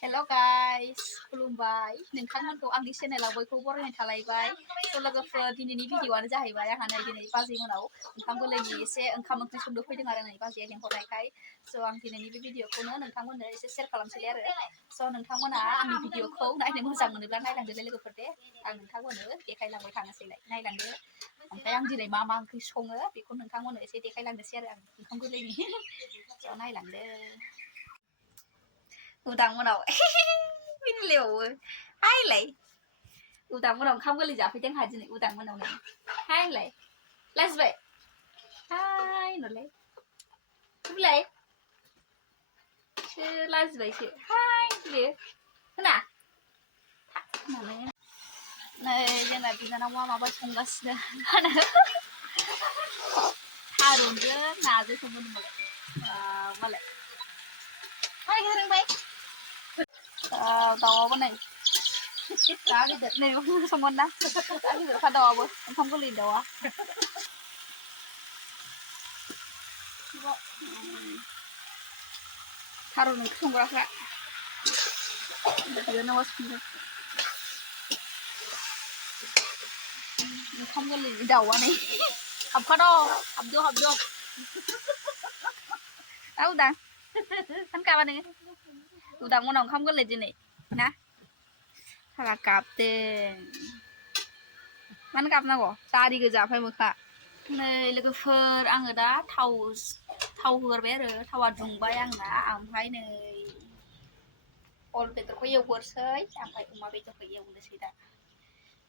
Hello guys, खुलुमबाय नोंथांमोनखौ आंनि चेनेलाव बयखौबो बरायनाय थालायबाय। लोगोफोर दिनैनि भिडिअआनो जाहैबाय आंहा नै दिनै बाजैमोनाव ओंखाम गोरलैनि एसे ओंखाम ओंख्रि संनो फैदों आरो नै बाजैया लेंहरनायखाय स' आं दिनैनि बे भिडिअखौनो नोंथांमोननो एसे शेयार खालामसैलाय आरो स' नोंथांमोना आंनि भिडिअखौ नायनो मोजां मोनोब्ला नायलांदोलाय लोगोफोर दे आं नोंथांमोननो देखायलांबाय थानोसैलाय नायलांदो। ओमफ्राय आं दिनै मा ओंख्रि सङो बेखौ नोंथांमोननो एसे देखायलांनोसै आरो आं ओंखाम गोरलैनि स' नायलांदो। उदां मोनाव मिनिलायबावो हायलाय उदां मोनाव ओंखाम गोरलै जाफैदों आंहा दिनै उदां मोनावनो हायलाय लाजिबाय हाय होनहरलाय बिलाय लाजिबायसो हाय बियो खोना नै जोंना बिनानावा माबा संगासिनो थारुनजों नाजों संगोन मालाय हाय रोंबाय दाउआबो नै दा गिदिर नै संगोन ना दा गिदिरखा दाउआबो ओंखाम गोरलै दाउआ थारुन ओंख्रि संग्राफ्रा बिनानावा संदों ओंखाम गोरलैनि दाउआ नै हाबखाद' हाबद' उदां गाबा नोङो उदां मोनाव ओंखाम गोरलै दिनै ना साला गाबदों मानो गाबनांगौ दारि गोजा ओमफ्राय मोखा नै लोगोफोर आङो दा थाव होगोरबाय आरो थावा दुंबाय आंना ओमफ्राय नै अल बेदरखौ एवगोरसै ओमफ्राय अमा बेदरखौ एवनोसै दा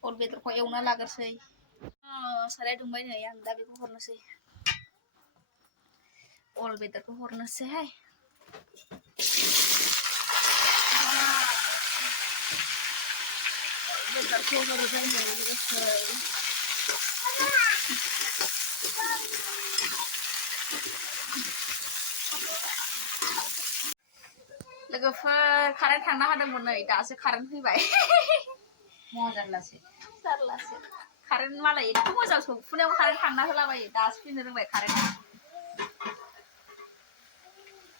अल बेदरखौ एवना लागोरसै साराया दुंबाय नै आं दा बेखौ हरनोसै अल बेदरखौ हरनोसैहाय बेदरखौ हरबाय नै लोगोफोर कारेन्ट थांना होदोंमोन नै दासो कारेन्ट फैबाय जारलासो कारेन्ट मालाय एथ' मोजां सौफुनायाव कारेन्ट थांना होलाबायो दासो फैनो रोंबाय कारेन्टआ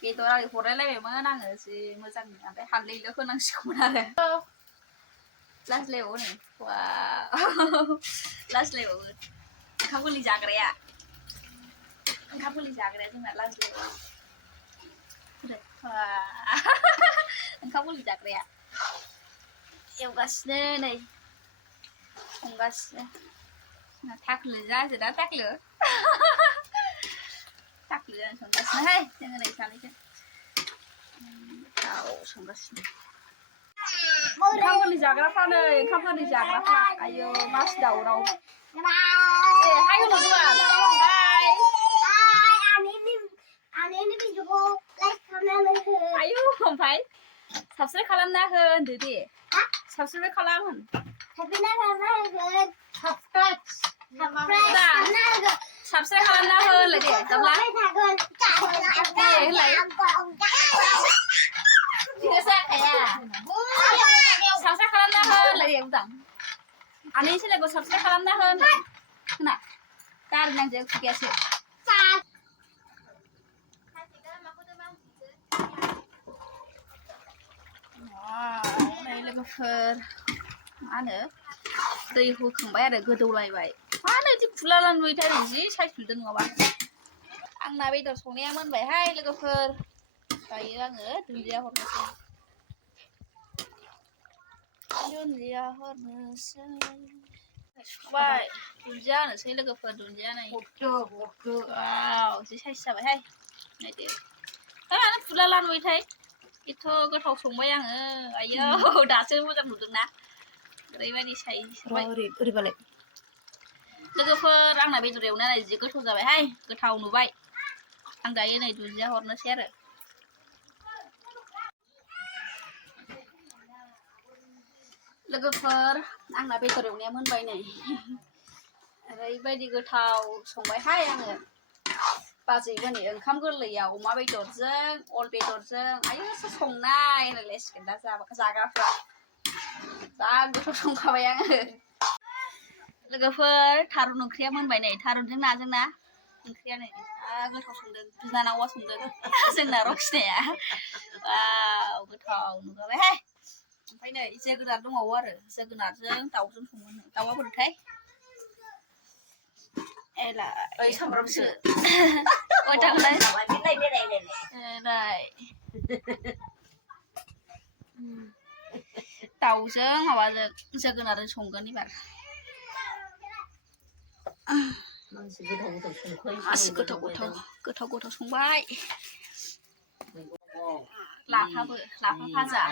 बेदर आरि हरलायलायबायमोन आङो जि मोजां ओमफ्राय हालदैल' होनांसिगौमोन आरो लाजिलायबावो नै लाजिलायबावो ओंखाम गोरलै जाग्राया जोंना लाजिलायबावो ओंखाम गोरलै जाग्राया एवगासिनो नै संगासिनो थाख्लो जाजोना थाख्लो जानो संगासिनोहाय जोङो नै सानैजों थाव संगासिनो ओंखाम गोरलै जाग्राफ्रा आयौ मासि दावराव हाय होनहरदो आयौ ओमफ्राय साबस्क्राइब खालामना हो होनदो दे साबस्क्राइब खालाम होन साबस्क्राइब खालामना हो होनलाय दे दाब्ला दे होनलाय जाखाया साबस्क्राइब खालामना हो होनलाय दे उदां आंनि चेनेलखौ साबस्क्राइब खालामना हो होनलाय खोना दारि नांजों खुगायासो नै लोगोफोर मा होनो दै होखांबाय आरो गोदौलायबाय मानो बिदि फुलाला नुयोथाय जि साइज नुदों नङाबा आंना बेदर संनाया मोनबायहाय लोगोफोर दायो आङो दुन्दिया हरनोसै सुबाय दुन्दिया होनोसै लोगोफोर दुन्दिया नै जि साइज जाबायहाय नायदो मानो फुलाला नुयोथाय एथ' गोथाव संबाय आङो आयौ दासो मोजां नुदोंना ओरैबायदि साइज ओरैबालाय लोगोफोर आंना बेदर एवनाया जि गोथाव जाबायहाय गोथाव नुबाय आं दायो नै दुन्दिया हरनोसै आरो लोगोफोर आंना बेदर एवनाया मोनबाय नै ओरैबायदि गोथाव संबायहाय आङो बाजैमोननि ओंखाम गोरलैयाव अमा बेदरजों अल बेदरजों आयौसो संनाय होनलायलायसिगोन दा जाग्राफ्रा जा गोथाव संखाबाय आङो लोगोफोर थारुन ओंख्रिया मोनबाय नै थारुनजों नाजों ना ओंख्रिया नै गोथाव संदों बिनानावा संदों जोंना रक्सिनाया वाव गोथाव नुबायहाय ओमफ्राय नै जोगोनार दंबावो आरो जोगोनारजों दाउजों संगोन दाउआ बोरैथाय एला ओइ सामब्रामसो ओइ थांलाय नै दाउजों माबाजों जोगोनारजों संगोन एबार मानसि गोथाव संबाय लाफाबो लाफा भाजा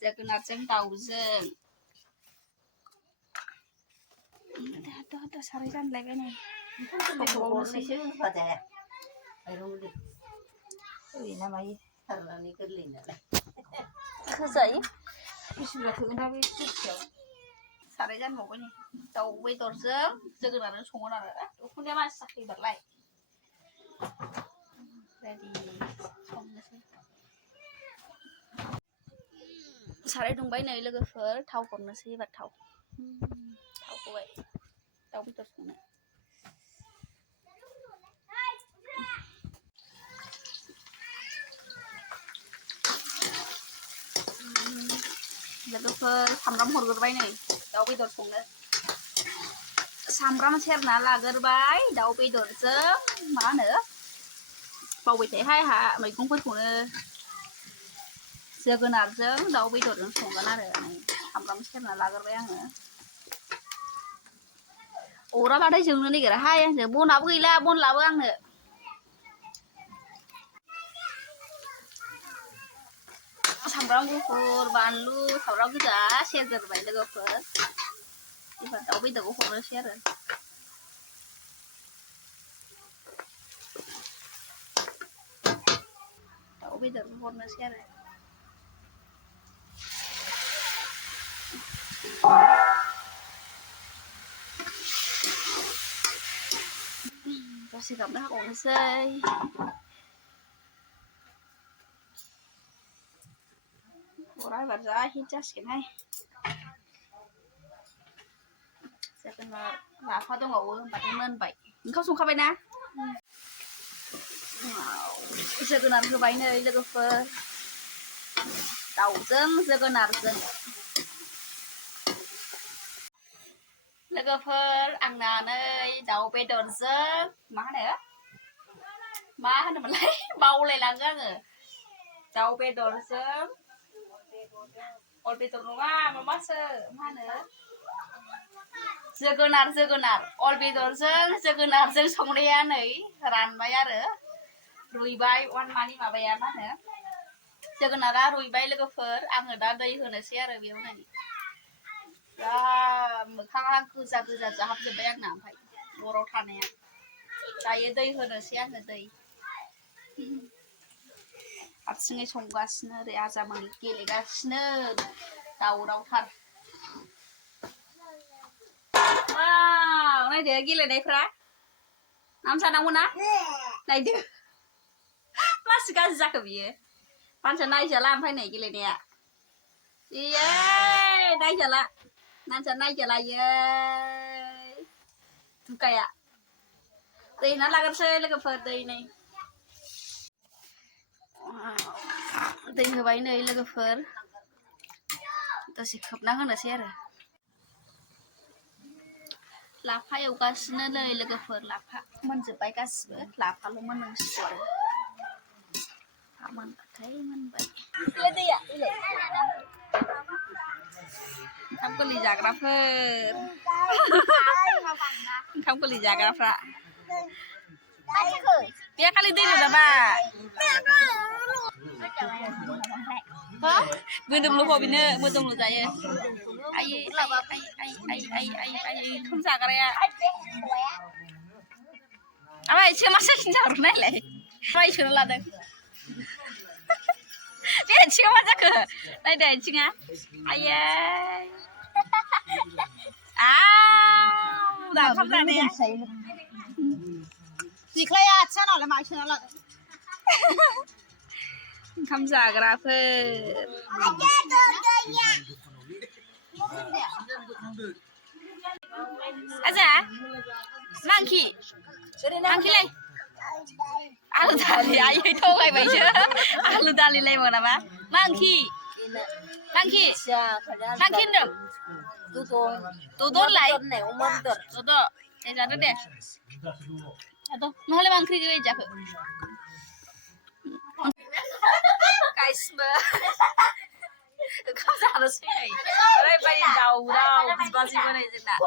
जोगोनारजों दाउजों साराय जानलायबाय नै होजायो साराय जानबावबाय नै दाउ बेदरजों जोगोनारजों संगोन आरो उखुन्दैया मानसि जाफैबालाय रेडि संनोसै साराय दुंबाय नै लोगोफोर थाव हरनोसै एबार थाव होबाय दाउ बेदर संनो लोगोफोर सामब्राम हरग्रोबाय नै दाउ बेदर संनो सामब्राम सेरना लाग्रोबाय दाउ बेदरजों मा होनो बावबाय थायोहाय आंहा मैगंफोरखौनो जोगोनारजों दाउ बेदरजों संगोन आरो नै सामब्राम सेरना लाग्रोबाय आङो अराबाथाय जोंनो नागिराहाय आंजों बनाबो गैला बन लाबो आंनो सामब्राम गुफुर बानलु सामब्राम गोजा सेरग्रोबाय लोगोफोर एबार दाउ बेदरखौ हरनोसै आरो दाउ बेदरखौ हरनोसै आरो दसे गाबनो हाबावनोसै अरा एबार जा हिट जासिगोनहाय जोगोनार लाफा दंबावो होनबाथाय मोनबाय ओंखाम संखाबायना जोगोनार होबाय नै लोगोफोर दाउजों जोगोनारजों लोगोफोर आंना नै दाउ बेदरजों मा होनोमोनलाय बावलायलाङो आङो दाउ बेदरजों अल बेदर नङा माबासो मा होनो जोगोनार अल बेदरजों जोगोनारजों संनाया नै रानबाय आरो रुइबाय मानि माबाया मा होनो जोगोनारा रुइबाय लोगोफोर आङो दा दै होनोसै आरो बेयाव नै दा मोखाङा गोजा जाहाबजोब्बाय आंना ओमफ्राय अराव थानाया दायो दै होनोसै आङो दै हारसिङै संगासिनो ओरै आजामोन गेलेगासिनो दावरावथार नायदो गेलेनायफ्रा नाम जानांगौना नायदो मासि गाज्रि जाखो बियो मानसिया नायजाला ओमफ्राय नै गेलेनाया इयै नायजाला मानसिया नायजाला इयै दुगाया दै होना लाग्रोसै लोगोफोर दै नै दै होबाय नै लोगोफोर दसे खोबना होनोसै आरो लाफा एवगासिनो नै लोगोफोर लाफा मोनजोब्बाय गासिबो लाफाल' मोननांसिगौ आरो मोनबाथाय मोनबाय ओंखाम गोरलै जाग्राफोर ओंखाम गोरलै जाग्राफ्रा बे खालि दै नामा मोदोमल' बेनो मोदोमल' जायो आयै ओंखाम जाग्राया ओमफ्राय सोमासो जाग्रा नायलाय माइ सोनो लादों बे आथिङा मा जाखो नायदो आथिङा आयै ओंखाम जानाया जिख्लाया आथिङा नालाय माइ सोना लादों ओंखाम जाग्राफोर Aja Mangki Mangki lại Alu dali ayo thô ai vậy chứ Alu dali lại mà nào Mangki Mangki Mangki được Tutun lại Tutun Để ra đây Atau mahal mangki juga jak Guys Kau salah sih Orang bayi jauh dah Bisbasi mana je nak